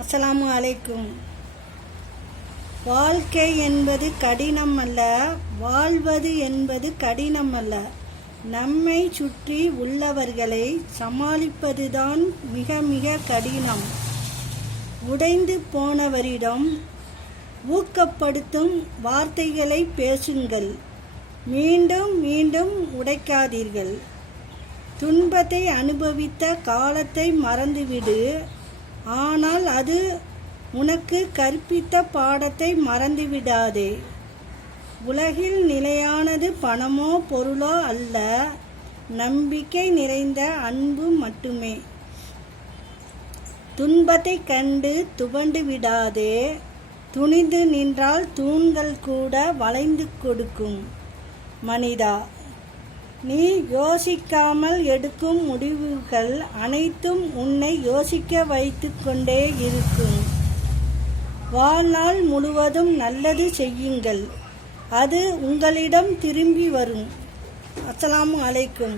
அஸ்ஸலாமு அலைக்கும். வாழ்க்கை என்பது கடினம் அல்ல, வாழ்வது என்பது கடினம் அல்ல. நம்மை சுற்றி உள்ளவர்களை சமாளிப்பதுதான் மிக மிக கடினம். உடைந்து போனவரிடம் ஊக்கப்படுத்தும் வார்த்தைகளை பேசுங்கள். மீண்டும் மீண்டும் உடைக்காதீர்கள். துன்பத்தை அனுபவித்த காலத்தை மறந்துவிடு. ஆனால் அது உனக்கு கற்பித்த பாடத்தை மறந்துவிடாதே. உலகில் நிலையானது பணமோ பொருளோ அல்ல, நம்பிக்கை நிறைந்த அன்பு மட்டுமே. துன்பத்தை கண்டு துவண்டு விடாதே. துணிந்து நின்றால் தூண்கள் கூட வளைந்து கொடுக்கும். மனிதா, நீ யோசிக்காமல் எடுக்கும் முடிவுகள் அனைத்தும் உன்னை யோசிக்க வைத்து கொண்டே இருக்கும். வாழ்நாள் முழுவதும் நல்லது செய்யுங்கள், அது உங்களிடம் திரும்பி வரும். அஸ்ஸலாமு அலைக்கும்.